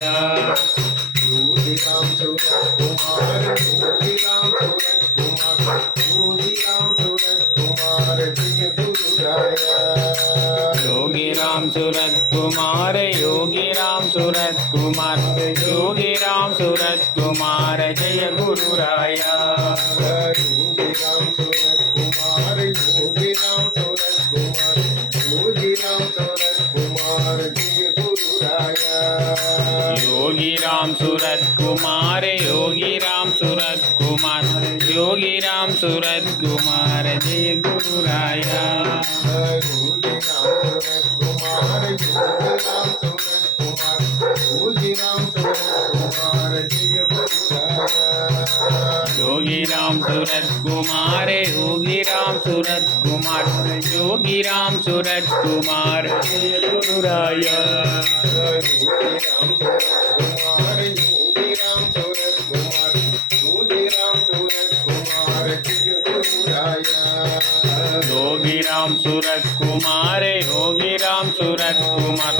Yogi Ram Surat Kumar, Yogi Ram Surat Kumar, Yogi Ram Surat Kumar Jai Guru Raya. Yogi Ram Surat Kumar, Yogi Ram Surat Kumar, Yogi Ram Surat Kumar Jai Guru Raya. Yogi Ram Surat Kumar, Yogi Ram Surat Kumar, Yogi Ram Surat Kumar Jai Guru Raya. Yogi Ram Surat Kumar, Yogi Ram Surat Kumar, Yogi Ram Surat Kumar Jai Guru Raya. Yogi Ram Surat Kumar, Yogi Ram Surat Kumar, Yogi Ram Surat Kumar Jai Guru Raya. Yogi Ram Surat Kumar, Yogi Ram Surat Kumar, Yogi Ram Surat Kumar Jai Guru Raya. Yogi Ram Surat Kumar, Yogi Ram Surat Kumar, Yogi Ram Surat Kumar Jai Guru Raya. Yogi Ram Surat Kumar, Yogi Ram Surat Kumar,